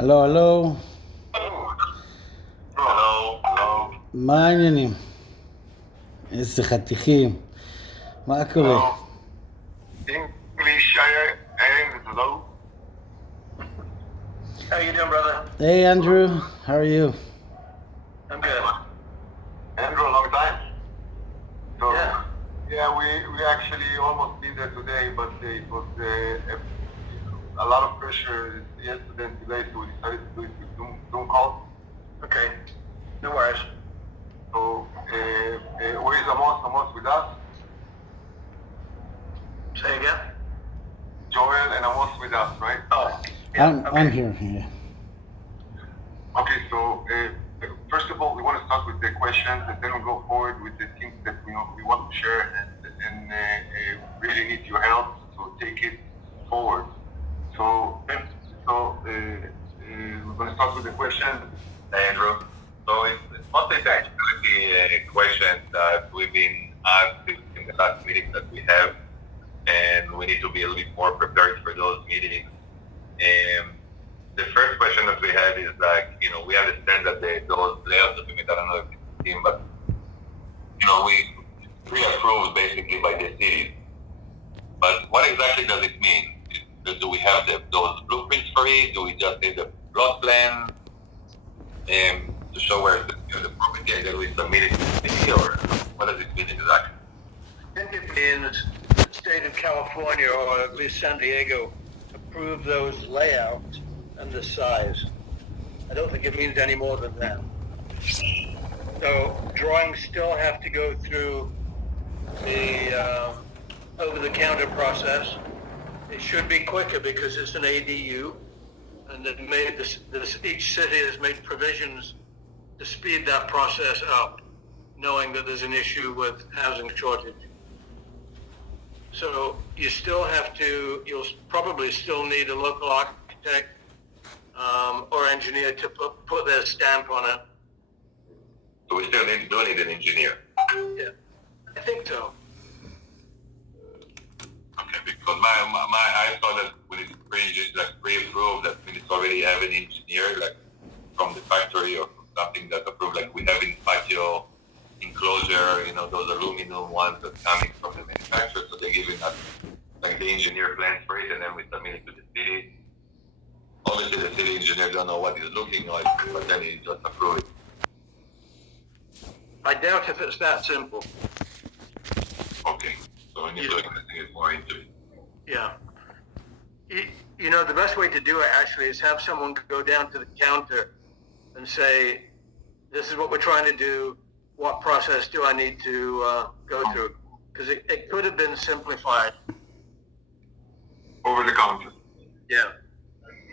הלו, הלו, הלו, מה העניינים? איזה חתיכים. מה קורה? English, and hello. How you doing, brother? Hey, Andrew, how are you? I'm good. Andrew, a long time. So, yeah, we actually almost been there today, but it was a lot of pressure yesterday and today, so we decided to do it with Zoom call. Okay, no worries. So, where is Amos? Amos with us? Say again? Joel and Amos with us, right? Oh, I'm here, yeah. Okay, so first of all, we want to start with the questions, and then we'll go forward with the things that we want to share, and really need your help to take it forward. So we're going to start with the questions. Andrew. So it's mostly technically questions that we've been asked in the last meetings that we have, and we need to be a little bit more prepared for those meetings. The first question that we had is like, we understand that those layouts that we made, I don't know if it's the team, but, we pre-approved basically by the cities. But what exactly does it mean? Do we have those blueprints for it? Do we just need the plot plan to show where the property and then we submit it to the city, or what does it mean exactly? I think it means the state of California, or at least San Diego, approved those layouts and the size. I don't think it means any more than that. So drawings still have to go through the over-the-counter process. It should be quicker because it's an ADU, and each city has made provisions to speed that process up, knowing that there's an issue with housing shortage. So you'll probably still need a local architect or engineer to put their stamp on it. So we still do need an engineer. Yeah, I think so. Okay, because I saw that when it's pre-approved, that means it's already have an engineer, like from the factory or from something that approved, like we have in patio enclosure, those aluminum ones that's coming from the manufacturer, so they're giving us like the engineer plans for it, and then we submit it to the city. Obviously, the city engineer don't know what he's looking like, but then he just approve it. I doubt if it's that simple. Okay, so we need to investigate more into it. Yeah. The best way to do it actually is have someone go down to the counter and say, this is what we're trying to do. What process do I need to go through? Because it could have been simplified. Over the counter. Yeah.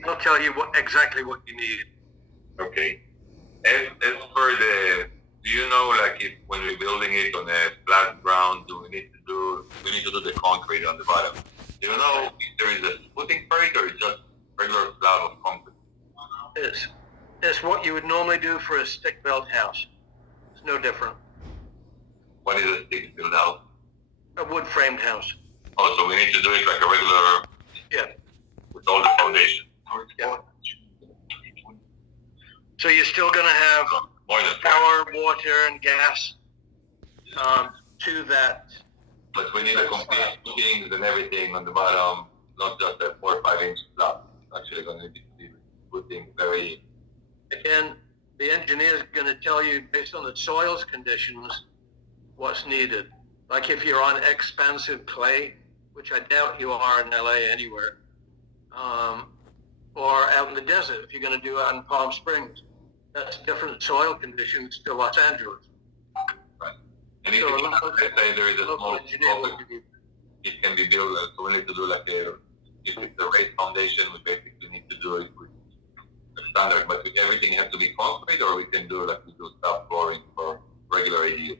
They'll tell you exactly what you need. Okay. As for do you know, like, if when we're building it on a flat ground, we need to do the concrete on the bottom? Do you know if there is a footing for it, or it's just regular slab of concrete? It's what you would normally do for a stick-built house. It's no different. What is a stick-built house? A wood-framed house. Oh, so we need to do it like a regular... Yeah. With all the foundation. Yeah. So you're still going to have more than power, water, and gas to that. But we need a complete footings and everything on the bottom, not just a 4 or 5 inch slab. It's actually going to be putting very... Again, the engineer is going to tell you, based on the soils conditions, what's needed. Like if you're on expansive clay, which I doubt you are in LA anywhere, or out in the desert, if you're going to do it out in Palm Springs. That's different soil conditions to Los Angeles. Right. And if let's say there is a small slope, it can be built, so we need to do like if it's a raised foundation, we basically need to do it with a standard, but everything has to be concrete, or we can do like we do subflooring for regular ADU.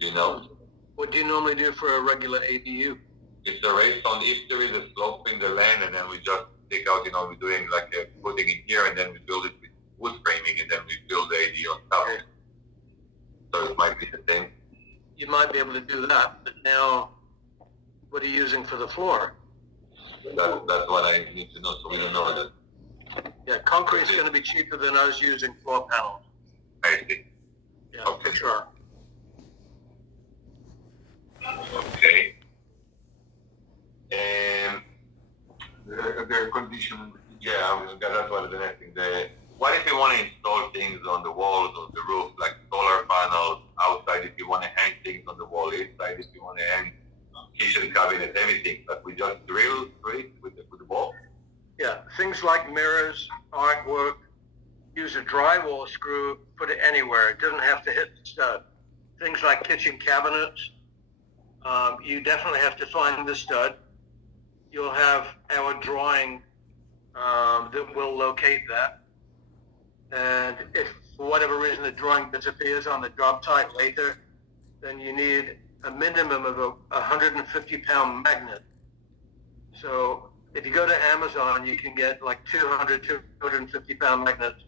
Do you know? What do you normally do for a regular ADU? It's a raised foundation. If there is a slope in the land, and then we just take out, we're doing like a footing in here, and then we build it with wood framing, and then we build the ADU on top of it. So it might be the same. You might be able to do that, but now, what are you using for the floor? That's what I need to know, so we don't know that. Yeah, concrete's going to be cheaper than us using floor panels. I see. Yeah, Okay. for sure. Okay. The air conditioning. Yeah, that's what the next thing. What if you want to install things on the walls or the roof, like solar panels outside? If you want to hang things on the wall inside, if you want to hang kitchen cabinets, everything that we just drill through it with the ball. Yeah, things like mirrors, artwork, use a drywall screw, put it anywhere. It doesn't have to hit the stud. Things like kitchen cabinets, you definitely have to find the stud. You'll have our drawing that will locate that. And if for whatever reason the drawing disappears on the job site later, then you need a minimum of a 150-pound magnet. So if you go to Amazon, you can get like 250-pound magnets.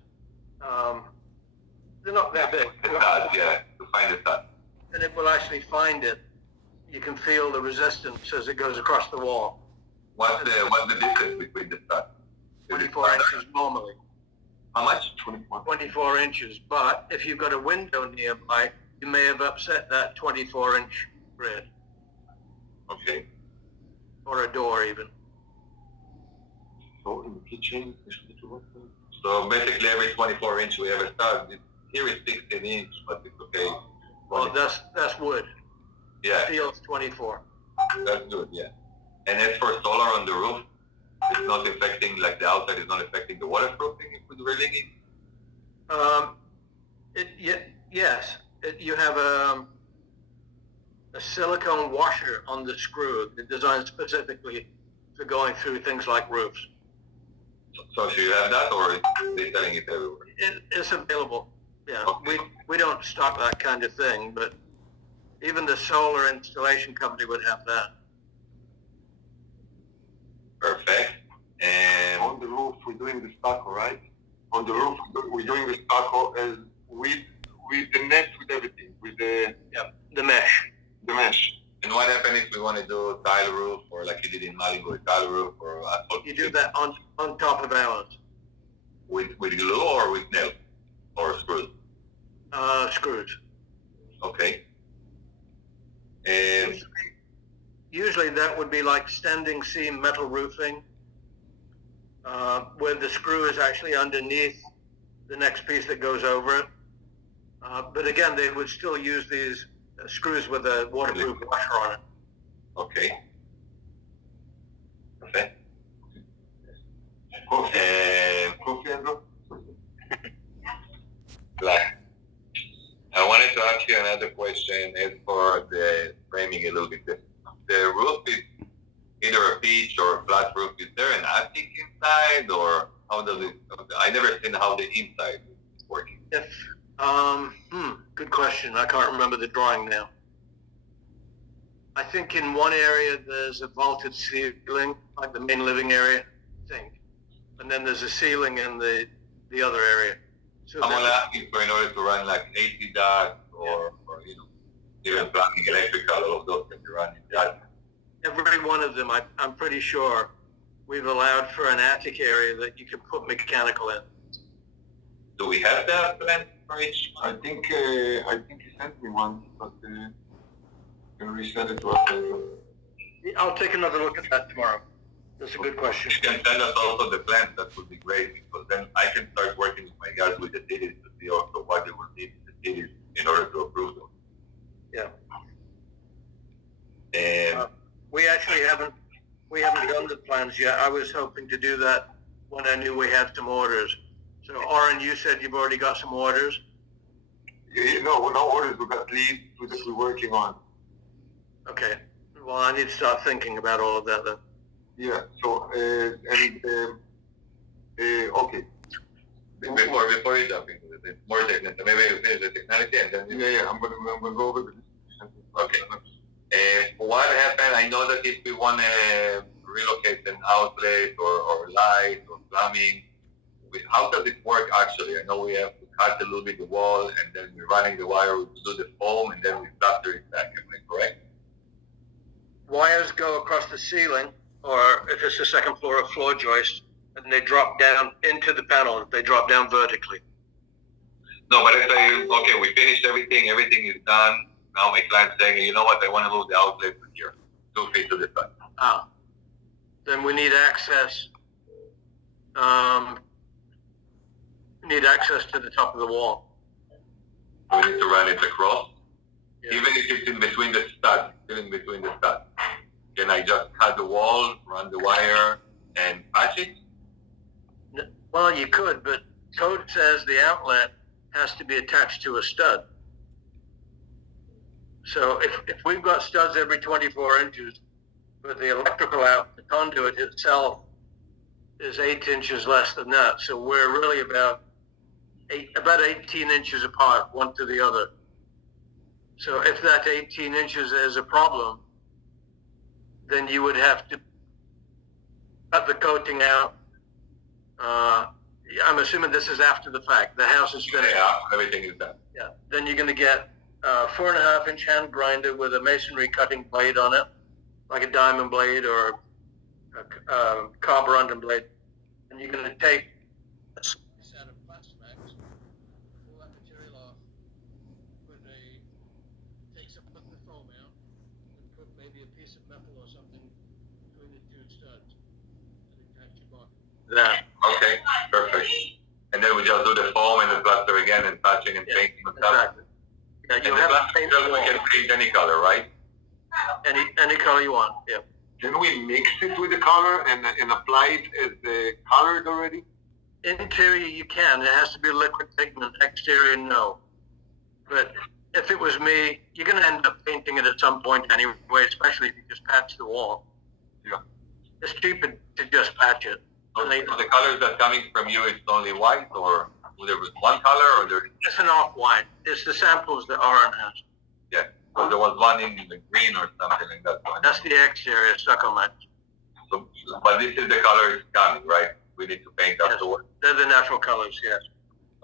They're not that big. The stud, yeah, to find the stud. And it will actually find it. You can feel the resistance as it goes across the wall. What's the distance between the stud? 24 inches normally. How much? 24 inches. But if you've got a window nearby, you may have upset that 24-inch grid. Okay. Or a door even. So in the kitchen, So basically every 24 inch we have a stud. Here is 16 inch, but it's okay. Well, that's wood. Yeah, Steel's 24. that's good, yeah. And as for solar on the roof, it's not affecting, like the outside is not affecting the waterproofing if we're drilling it? Yes. You have a silicone washer on the screw designed specifically for going through things like roofs. So should you have that, or they're selling it everywhere? It's available. Yeah, Okay. we don't stock that kind of thing, but even the solar installation company would have that. Perfect. And on the roof, we're doing the stucco, right? On the roof, we're doing the stucco as with the net, with everything, with the mesh. mesh. and what happens if we want to do tile roof, or like you did in Malibu, a tile roof, or asphalt? You do that on top of ours. With glue or with nails or screws? Screws. Okay. And Usually that would be like standing seam metal roofing, where the screw is actually underneath the next piece that goes over it. But again, they would still use these screws with a waterproof washer on it. okay. Okay. Coffee, Andrew? I wanted to ask you another question as for the framing a little bit. The roof is either a pitch or a flat roof. Is there an attic inside, or how does it? I never seen how the inside is working. Good question. I can't remember the drawing now. I think in one area there's a vaulted ceiling, like the main living area, I think. And then there's a ceiling in the other area. So I'm only asking for in order to run like AC ducts or you know, even plumbing, electrical, all of those can be run in that. every one of them, I'm pretty sure we've allowed for an attic area that you can put mechanical in. Do we have that plan for each? I think he sent me one, but can resend it to us. I'll take another look at that tomorrow. That's a good question. You can send us also the plans. That would be great, because then I can start working with my guys with the cities to see also what they will need in the cities in order to approve them. Yeah. And We actually haven't done the plans yet. I was hoping to do that when I knew we had some orders. So, Oren, you said you've already got some orders. No orders. We got leads that we're working on. Okay. Well, I need to start thinking about all of that then. Yeah. So okay. before you jump into it, it's more technical. Maybe you finish the technicality and then Yeah. I'm gonna go over this. Okay. What happened? I know that if we want to relocate an outlet or light or plumbing, how does it work actually? I know we have to cut a little bit the wall, and then we're running the wire, we do the foam, and then we plaster it back. Am I correct? Wires go across the ceiling, or if it's the second floor, a floor joist, and they drop down into the panel, they drop down vertically. No, but if okay, we finished everything is done. Now my client's saying, you know what, I want to move the outlet here, 2 feet to the side. Then we need access. Need access to the top of the wall. We need to run it across. Yeah. Even if it's in between the studs, still in between the studs. Can I just cut the wall, run the wire, and patch it? Well, you could, but code says the outlet has to be attached to a stud. So if we've got studs every 24 inches, but the electrical out, the conduit itself is 8 inches less than that. So we're really about 18 inches apart, one to the other. So if that 18 inches is a problem, then you would have to cut the coating out. I'm assuming this is after the fact. The house is finished. Yeah, everything is done. Yeah. Then you're going to get a 4.5-inch hand grinder with a masonry cutting blade on it, like a diamond blade or a carborundum blade. And you're going to take a set of Plastimax, pull that material off, put the foam out, and put maybe a piece of metal or something between the two studs, and attach your bar. That. Okay, perfect. And then we just do the foam and the plaster again and patching and painting and stuff. Exactly. Yeah, And you the have to plaster paint the just we wall. can paint any color, right? Any color you want. Yeah. Can we mix it with the color and apply it as colored already? Interior you can. It has to be liquid pigment. Exterior no. But if it was me, you're going to end up painting it at some point anyway, especially if you just patch the wall. Yeah. It's cheaper to just patch it. So the colors that coming from you, it's only white, or there was one color, or there? It's an off-white. It's the samples that Aaron has. Yeah. So there was one in the green or something like that one. That's the exterior stucco match. So, but this is the color it's coming, right? We need to paint Yes. afterwards. They're the natural colors, yes.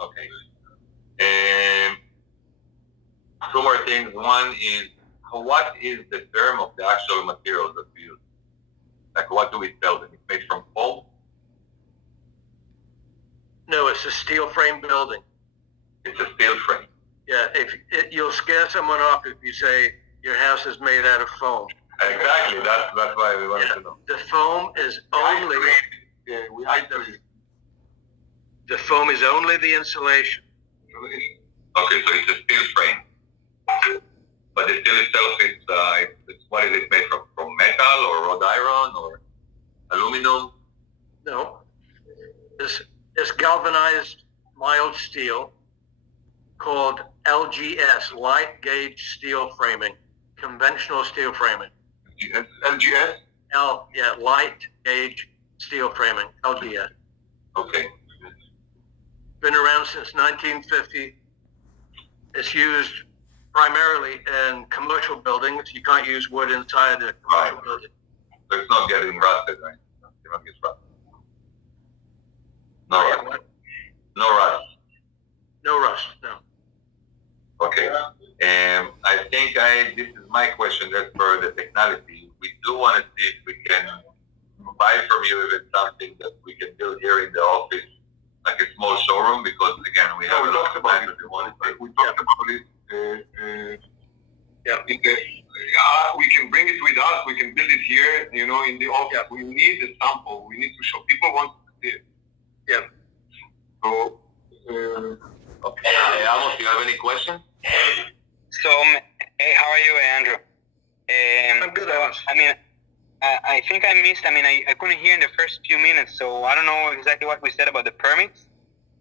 Okay. And 2 more things. One is, what is the term of the actual materials that we use? Like, what do we sell them? It's made from foam? No, it's a steel frame building. It's a steel frame. Yeah, you'll scare someone off if you say your house is made out of foam. Exactly. That's why we wanted to know. The foam is only the foam is only the insulation. Okay, so it's a steel frame. But the steel itself, it's what is it made from? From metal or wrought iron or aluminum? No, it's galvanized mild steel called LGS, light gauge steel framing, conventional steel framing. LGS? Light gauge steel framing, LGS. Okay. Been around since 1950. It's used primarily in commercial buildings. You can't use wood inside a commercial building. So it's not getting rusted, right? It not get rusted. No rust. No rust. No rust, no. Okay. I think this is my question. That's for the technology. We do want to see if we can buy from you if it's something that we can build here in the office, like a small showroom, because again, we have a lot of time that we want to take. We talked about it. We can bring it with us. We can build it here, in the office. We need a sample. We need to show. People want to see it. Yeah. So, Okay. Amos, do you have any questions? So, hey, how are you, Andrew? I'm good, so, Alex. I mean, I think I missed, I couldn't hear in the first few minutes, so I don't know exactly what we said about the permits.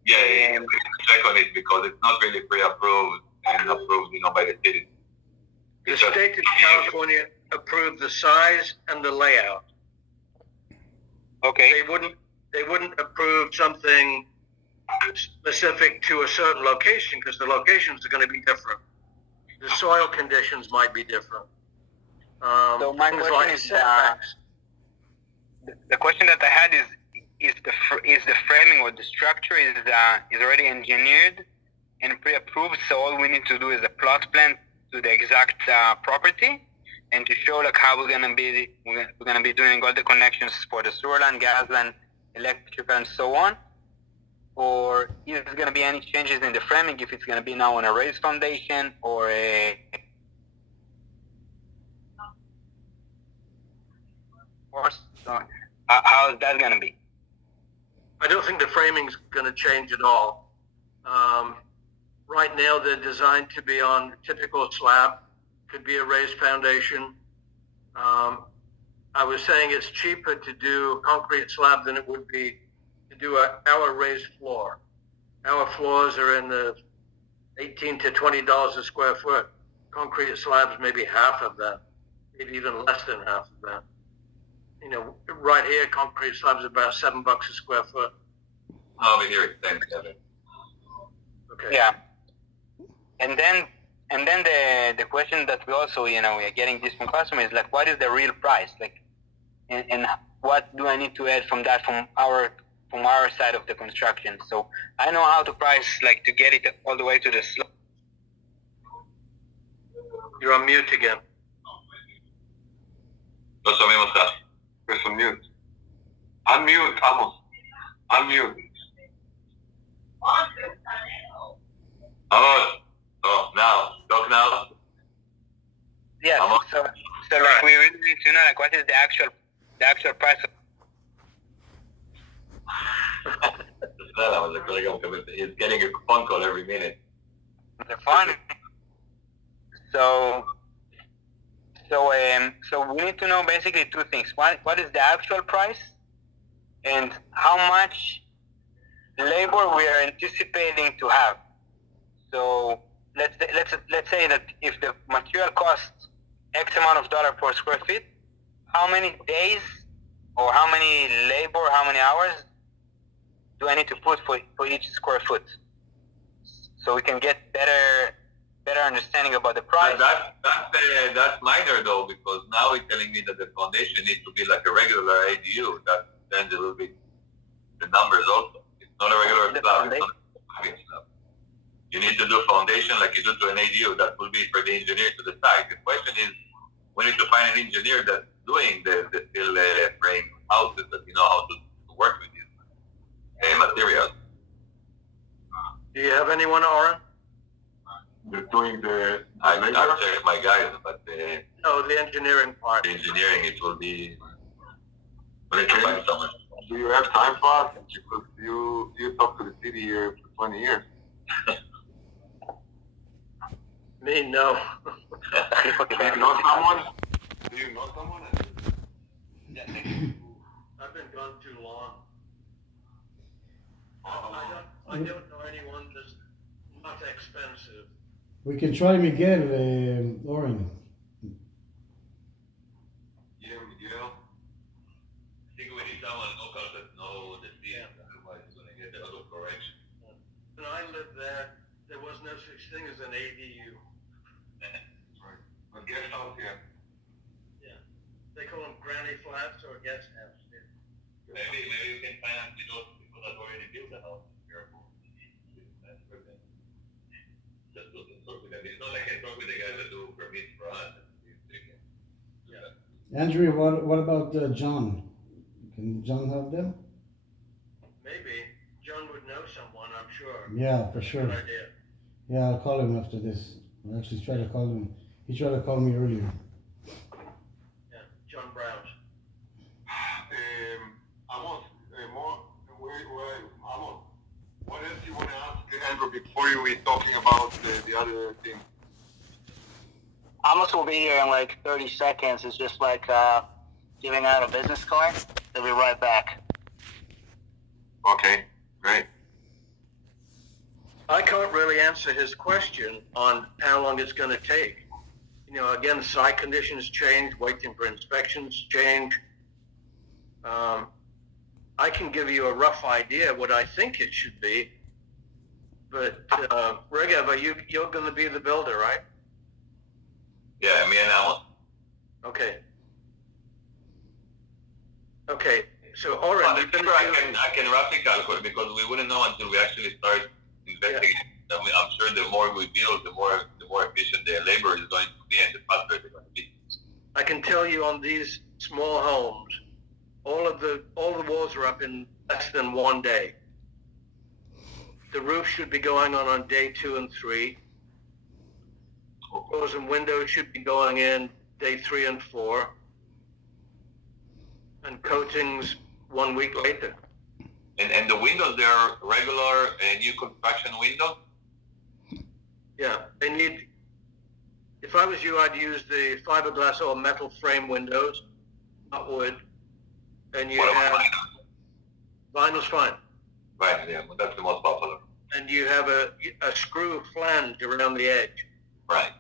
Yeah, we can check on it because it's not really pre-approved and approved, by the city. The state of California approved the size and the layout. Okay. They wouldn't approve something specific to a certain location because the locations are going to be different. The soil conditions might be different. So my things question like is, setbacks. the question that I had is the framing or the structure is already engineered and pre-approved, so all we need to do is a plot plan to the exact property, and to show like how we're gonna be doing all the connections for the sewer line, gas line, electrical, and so on? Or is there gonna be any changes in the framing, if it's gonna be now on a raised foundation or a how is that gonna be? I don't think the framing's going to change at all. Right now, they're designed to be on typical slab, could be a raised foundation. I was saying it's cheaper to do concrete slab than it would be to do our raised floor. Our floors are in the $18 to $20 a square foot. Concrete slabs maybe half of that, maybe even less than half of that. You know, right here, concrete slabs are about $7 a square foot. Over here it's 10, 7. Okay. Yeah. And then the question that we also, we are getting this from customers, like, what is the real price? Like, and what do I need to add from our side of the construction? So I know how to price, like, to get it all the way to the slope. You're on mute again. לא שומעים אותך. Press on mute. Unmute, Amos. Unmute. Amos. Oh, now. Talk now. Yeah. So like, we really need to know, like, what is the actual price of He's getting a phone call every minute. the fund. So we need to know basically two things. What is the actual price, and how much labor we are anticipating to have. So let's say that if the material costs X amount of dollar per square feet, how many days or how many labor, how many hours do I need to put for each square foot, so we can get better understanding about the price. That's minor though, because now it's telling me that the foundation needs to be like a regular ADU. That depends a little bit the numbers also. It's not a regular slab. It's not a paving slab. You need to do foundation like you do to an ADU. That will be for the engineer to decide. The question is, we need to find an engineer that's doing the steel frame houses that how to work with these materials. Do you have anyone, Oren? They're doing the I've checked my guys, but No, the engineering part. the engineering, it will be. We need to find someone. Do you have time for us? Because you talk to the city here for 20 years. Me, no. Do you know someone? Do you know someone? I've been gone too long. I don't know anyone that's not expensive. We can try Miguel, Oren. Miguel. I think we need someone local that knows the scene, otherwise it's going to get a lot of correction. When I lived there, there was no such thing as an ADU. Right. A guest house, yeah. Yeah. They call them granny flats or guest house. Yeah. Maybe you can find out those people that already built the house. Just talk with them. It's not like I talk with the guys that do permits for us. Andrew, what about John? Can John help them? Maybe. John would know someone, I'm sure. Yeah, for sure. Good idea. Yeah, I'll call him after this. I actually tried to call him. He tried to call me earlier. Yeah, John Browns. Amos, Amos, what else you want to ask Andrew before we talking about the other thing? Amos will be here in like 30 seconds. It's just like giving out a business card. He'll be right back. Okay, great. I can't really answer his question on how long it's going to take. Again, site conditions change, waiting for inspections change. I can give you a rough idea what I think it should be, but Regev, you're going to be the builder, right? Yeah, me and Amos. Okay. Okay. So, Oren, I can roughly calculate because we wouldn't know until we actually start investigating. Yeah. I'm sure the more we build, the more efficient the labor is going to be, and the faster it's going to be. I can tell you on these small homes, all the walls are up in less than 1 day. The roof should be going on day 2 and 3. Doors and windows should be going in day 3 and 4. And coatings 1 week later. And the windows, they're regular new construction windows? Yeah, they need, if I was you, I'd use the fiberglass or metal frame windows, not wood. And you What have, about vinyl? vinyl's fine. Right, yeah, but that's the most popular. And you have a screw flange around the edge. Right.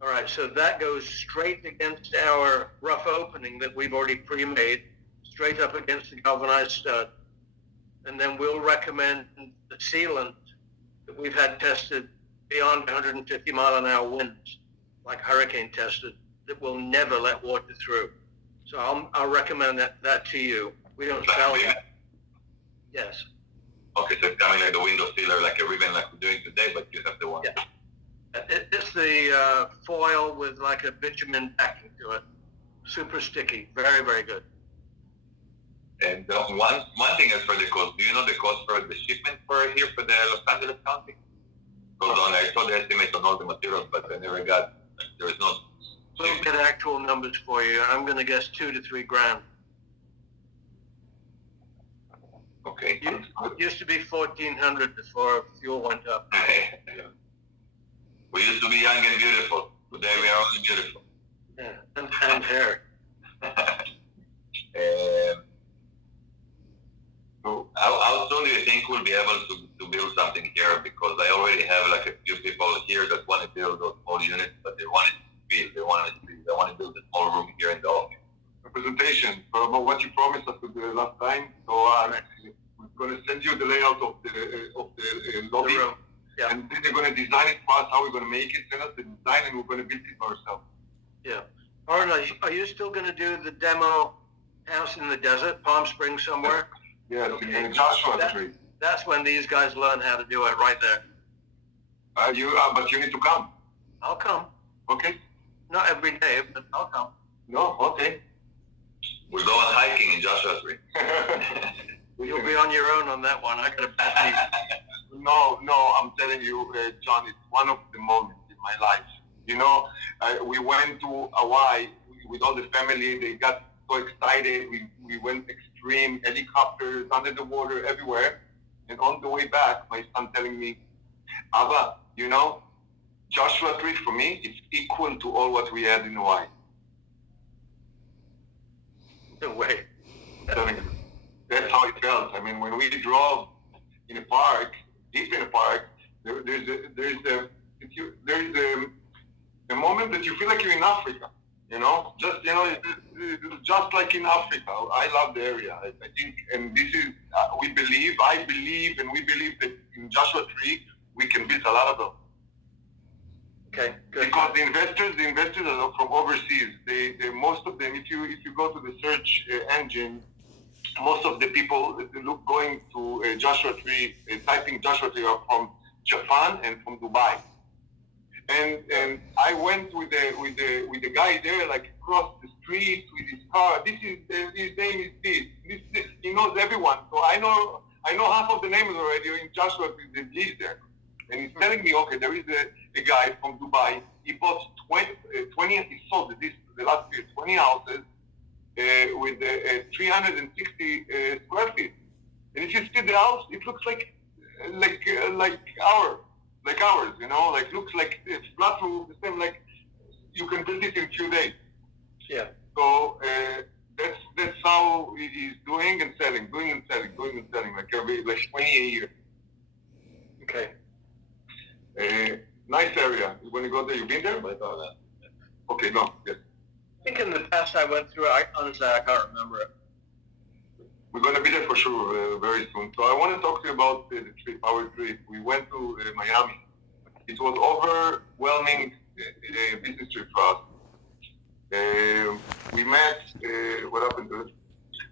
All right, so that goes straight against our rough opening that we've already pre-made, straight up against the galvanized stud. And then we'll recommend the sealant that we've had tested beyond 150 mile an hour winds, like hurricane tested, that will never let water through. So I'll recommend that to you. We don't sell it. Yes. Okay, so it's coming like the window sealer, like a ribbon like we're doing today, but you have the one. Yeah. It's the foil with like a bitumen backing to it. Super sticky. Very, very good. And one thing is for the cost. Do you know the cost for the shipment for here for the Los Angeles County? Because I saw the estimate on all the materials, but I never got, there is no. We'll get actual numbers for you. I'm going to guess $2,000 to $3,000. Okay. It used to be $1,400 before fuel went up. We used to be young and beautiful. Today we are only beautiful. Yeah, and hair. So how soon do you think we'll be able to build something here? Because I already have like a few people here that want to build those small units, but they want it they want to build a small room here in the office. A presentation about what you promised us to do the last time. So we're going to send you the layout of the lobby. The room. Yeah. And then they're going to design it for us, how we're going to make it, send us the design, and we're going to build it ourselves. Yeah. Arlen, are you still going to do the demo house in the desert, Palm Springs somewhere? Yes, Okay. in Joshua Street. That's when these guys learn how to do it right there. But you need to come. I'll come. Okay? Not every day, but I'll come. No? Okay. We're going hiking in Joshua Tree. You'll be on your own on that one. I got a bad knee. No, I'm telling you, John, it's one of the moments in my life. You know, we went to Hawaii with all the family. They got so excited. We went extreme, helicopters, under the water, everywhere. And on the way back, my son telling me, Abba, you know, Joshua Tree for me, it's equal to all what we had in Hawaii. No way. Telling you. That's how it felt. I mean, when we drove in a park, deep in a park, there's a moment that you feel like you're in Africa. You know, just like in Africa. I love the area. I think, and this is I believe that in Joshua Tree we can build a lot of them. Okay, good. Because the investors are from overseas. They most of them, if you go to the search engine, most of the people that going to Joshua Tree, typing Joshua Tree, are from Japan and from Dubai. And I went with the guy there, like across the street with his car. His name is this. He knows everyone. So I know half of the names already in Joshua Tree that lives there. And he's telling me, okay, there is a guy from Dubai. He bought 20. He sold the last year 20 houses with 360 square feet. And if you see the house, it looks like ours, you know, like looks like it's flat roof, the same, like you can build it in a few days. Yeah. So that's how he's doing and selling, like 20 a year. Okay. Nice area. When you go there, you've been there? Okay, no, yes. I think in the past I went through it. Honestly, I can't remember it. We're going to be there for sure very soon. So I want to talk to you about the trip, our trip. We went to Miami. It was overwhelming business trip for us. We met, what happened to it?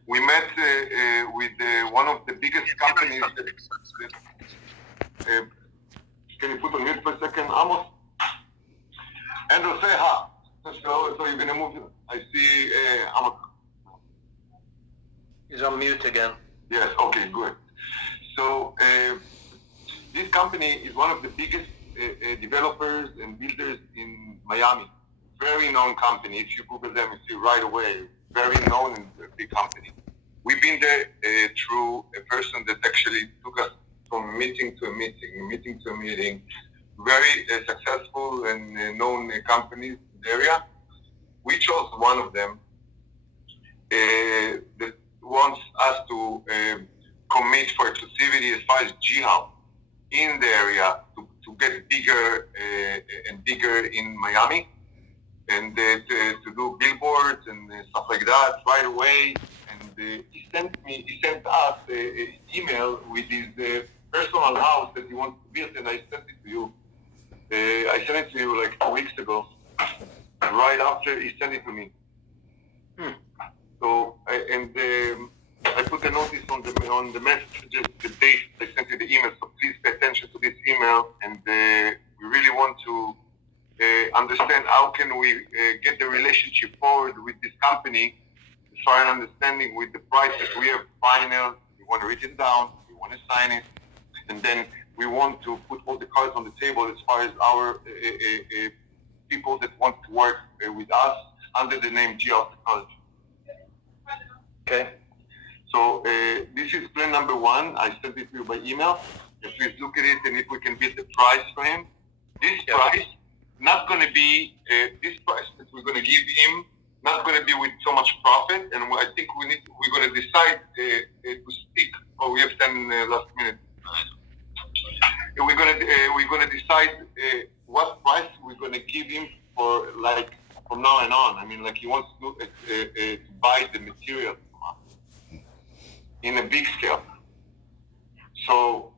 We met with one of the biggest companies. Can you put on mute for a second, Amos? Andrew, say hi. So you're going to move. I again. Yes, okay, good. So, this company is one of the biggest developers and builders in Miami. Very known company. If you Google them, you see right away. Very known and big company. We've been there through a person that actually took us from meeting to a meeting. Very successful and known companies in the area. We chose one of them that wants us to commit for exclusivity as far as G-House in the area to get bigger and bigger in Miami, and to do billboards and stuff like that right away. And he sent us an email with his personal house that he wants to build, and I sent it to you. I sent it to you like 2 weeks ago, right after he sent it to me. So, I put a notice on the messages, the date I sent you the email, so please pay attention to this email, and we really want to understand how can we get the relationship forward with this company, as far as understanding with the price that we have final, we want to write it down, we want to sign it, and then we want to put all the cards on the table as far as our people that want to work with us under the name G-House Technology. Okay. So this is plan number one. I sent it to you by email. Please look at it, and if we can beat the price for him. This price, not going to be, this price that we're going to give him, not going to be with so much profit, and I think we're going to decide to stick, or we have 10 last minute. We're going to decide what price we're going to give him for, like, from now and on. I mean, like, he wants to buy the material from us in a big scale. So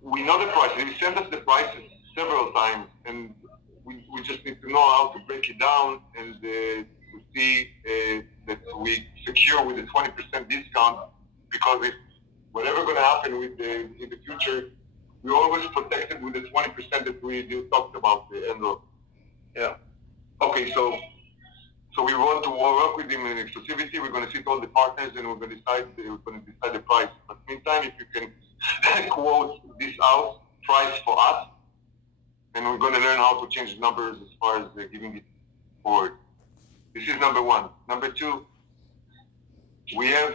we know the prices. He sent us the prices several times, and we just need to know how to break it down and to see that we secure with a 20% discount, because if whatever going to happen with in the future, we're always protected with the 20% that we talked about, Andrew. Yeah. Okay, so we want to work with him in exclusivity. We're going to sit all the partners, and we're going to decide the price. But meantime, if you can quote this out price for us, and we're going to learn how to change numbers as far as giving it forward. This is number one. Number two, we have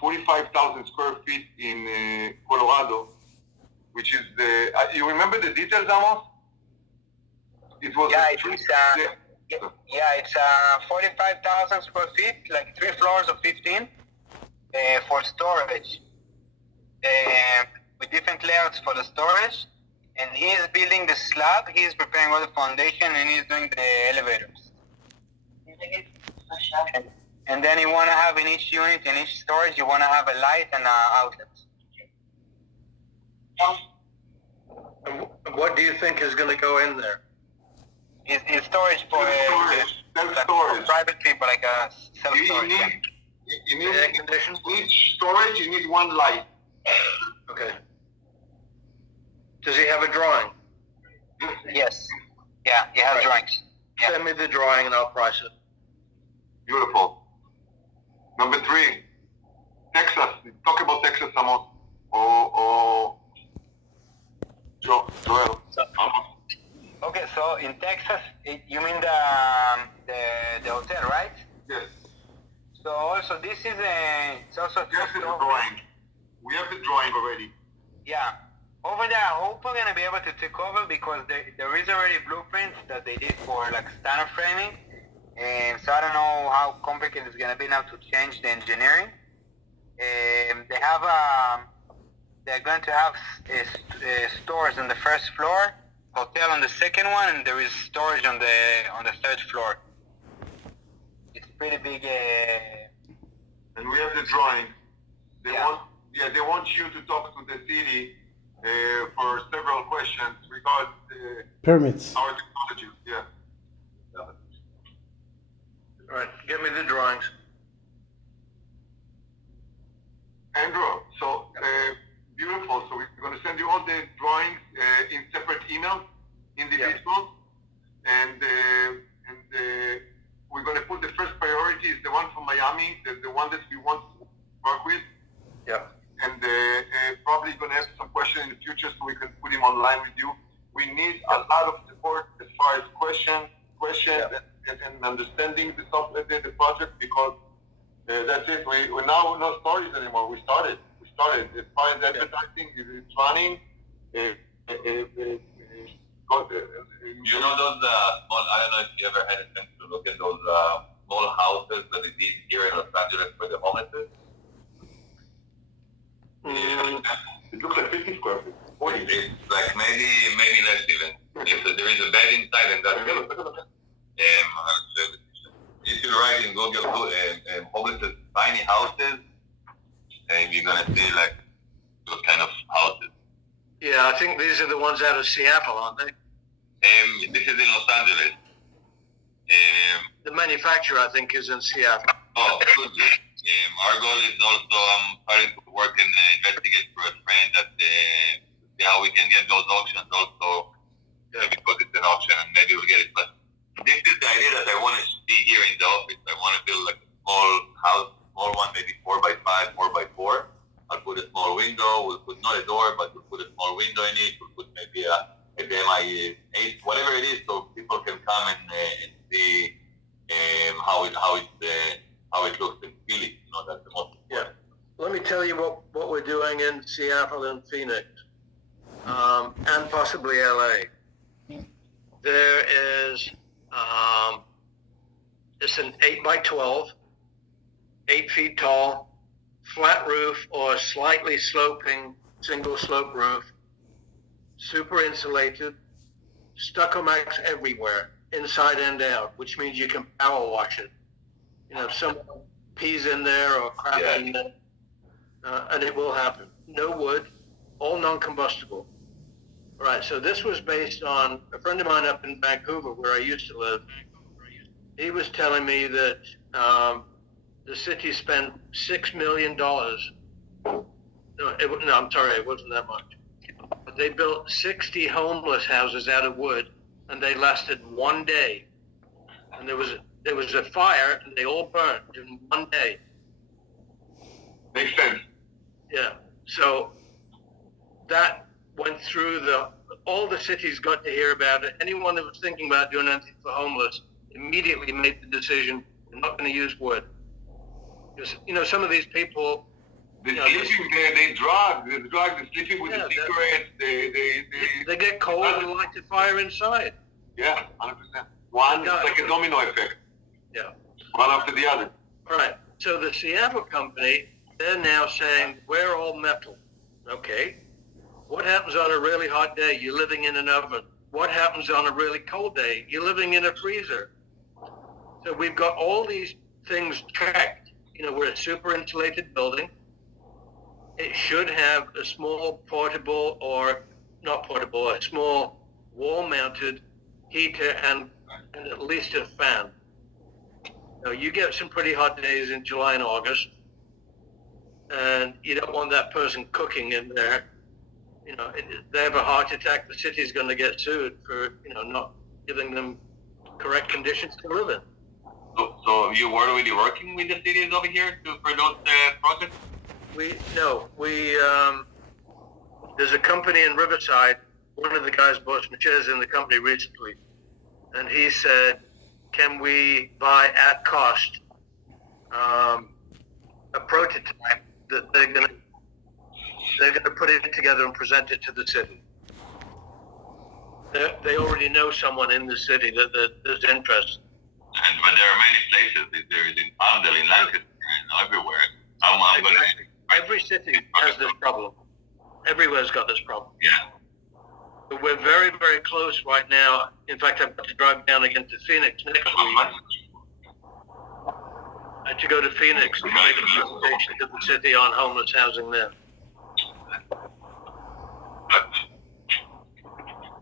45,000 square feet in Colorado, which is the. You remember the details, Amos? It was it's 45,000 square feet, like 3 floors of 15 for storage, with different layouts for the storage. And he is building the slab, he is preparing all the foundation, and he's doing the elevators. And then you want to have in each unit, in each storage, you want to have a light and outlets. And what do you think is going to go in there? It's storage for self-storage. Private people, like a self-storage. You need Air conditioned? each storage, you need one light. Okay. Does he have a drawing? Yes. Yeah, he has Right. drawings. Yeah. Send me the drawing and I'll price it. Beautiful. Number 3, Texas. Talk about Texas, Amos. Or Joel. Amos. Okay, so in Texas, you mean the hotel, right? Yes. So also this is it's also Yes, the drawing. We have the drawing already. Yeah. Over there, I hope we're gonna be able to take over, because there is already blueprints that they did for like standard framing, and so I don't know how complicated it's gonna be now to change the engineering. They have they're going to have stores on the first floor, hotel on the second one, and there is storage on the third floor. It's pretty big. And we have the drawing. They Yeah. want you to talk to the city for several questions regarding Permits. our technology. Yeah. All right. Get me the drawings. Andrew, so beautiful. So we're going to send you all the drawings in separate emails, individual, and we're going to put the first priority is the one from Miami, the one that we want to work with. Yeah. And probably going to have some questions in the future so we can put him online with you. We need a lot of support as far as questions and understanding the software, the project, because that's it. We're now no stories anymore. We started. As far as advertising, it's running. You know those small, I don't know if you ever had a chance to look at those small houses that they did here in Los Angeles for the homeless? It looks like 50 square feet. 40. It's like maybe less even. If there is a bed inside and that's it. If you write in Google homeless tiny houses, and you're gonna see like those kind of houses. Yeah, I think these are the ones out of Seattle, aren't they? This is in Los Angeles. The manufacturer, I think, is in Seattle. Oh, could be. Our goal is also, I'm starting to work and investigate for a friend that see how we can get those auctions also, because it's an auction and maybe we'll get it. But this is the idea that I want to see here in the office. I want to build like a small house, small one, maybe 4x5, 4x4. I'll put a small window. We'll put not a door, but we'll put a small window in it. We'll put maybe a HDMI 8, whatever it is, so people can come and see how it looks and feel it. You know, that's the most important. Let me tell you what we're doing in Seattle and Phoenix, and possibly LA. There is it's an 8x12, 8 feet tall, flat roof or slightly sloping single slope roof, super insulated, stucco max everywhere, inside and out, which means you can power wash it. You know, if someone pees in there or crap in there, and it will happen. No wood, all non-combustible. All right, so this was based on a friend of mine up in Vancouver, where I used to live. He was telling me that the city spent $6 million. I'm sorry, it wasn't that much. But they built 60 homeless houses out of wood, and they lasted one day. And there was a fire, and they all burned in one day. Makes sense. Yeah. So that went through all the cities got to hear about it. Anyone that was thinking about doing anything for homeless immediately made the decision, they're not going to use wood. Because, you know, some of these people... They drug, they're sleeping with the cigarettes, they get cold and light the fire inside. Yeah, 100%. It's like a domino effect. Yeah. One after the other. All right. So the Seattle company, they're now saying, we're all metal. Okay. What happens on a really hot day? You're living in an oven. What happens on a really cold day? You're living in a freezer. So we've got all these things tracked. You know, we're a super insulated building. It should have a small portable, or not portable, a small wall-mounted heater and at least a fan. Now, you get some pretty hot days in July and August, and you don't want that person cooking in there. You know, they have a heart attack, the city's going to get sued for, you know, not giving them correct conditions to live in. So you were already working with the cities over here for those projects? There's a company in Riverside. One of the guys bought some shares in the company recently, and he said, can we buy at cost a prototype that they're going to put it together and present it to the city. They already know someone in the city that there's interest. But there are many places. There is in Palmdale, in Lancaster, and everywhere. Every city has this problem. Everywhere's got this problem. Yeah. But we're very, very close right now. In fact, I've got to drive down again to Phoenix next week. To go to Phoenix to make a presentation to the city on homeless housing there.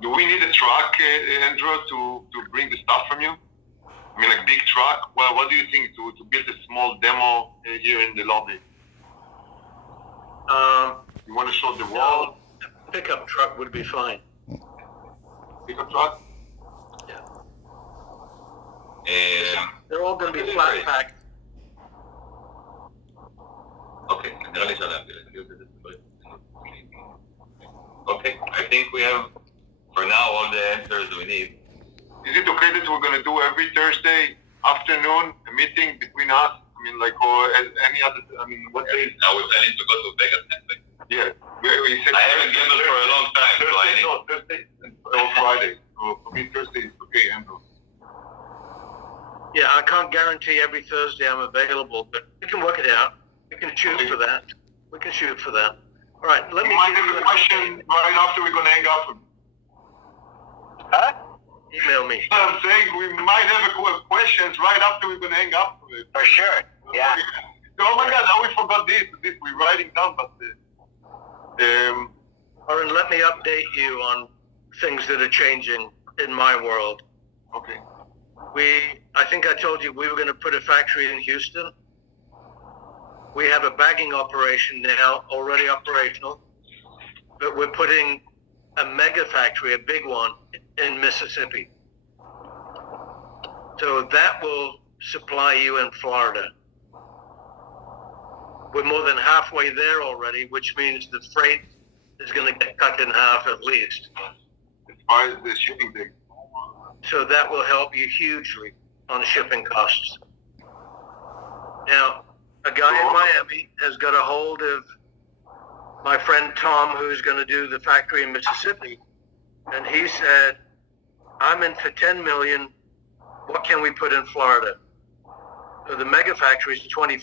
Do we need a truck, Andrew, to bring the stuff from you? I mean, like big truck? Well, what do you think to build a small demo here in the lobby? You want to show the wall? A pickup truck would be fine. Pickup truck? Yeah. They're all going to be flat packed. אוקיי, נראה לי שלמתי. Okay, I think we have, for now, all the answers we need. Is it okay that we're going to do every Thursday afternoon a meeting between us? I mean, like, or any other, I mean, what days? Now we're planning to go to Vegas next week. Yeah. We said I haven't gambled for a long time, so I need... Thursday or Friday. So for me, Thursday is okay, Andrew. Yeah, I can't guarantee every Thursday I'm available, but we can work it out. We can shoot for that. We can shoot for that. All right, let We me might give have you a question right after we're going to hang up. Huh? email me. I'm saying we might have questions right after we're going to hang up. For sure. Yeah. Oh my God, how we forgot this. We're writing down, but... Oren, let me update you on things that are changing in my world. Okay. I think I told you we were going to put a factory in Houston. We have a bagging operation now, already operational, but we're putting a mega factory, a big one, in Mississippi. So that will supply you in Florida. We're more than halfway there already, which means the freight is going to get cut in half at least. As far as the shipping thing. So that will help you hugely on shipping costs. Now, a guy in Miami has got a hold of my friend Tom, who's going to do the factory in Mississippi, and he said, I'm in for 10 million. What can we put in Florida? So the mega factory is 20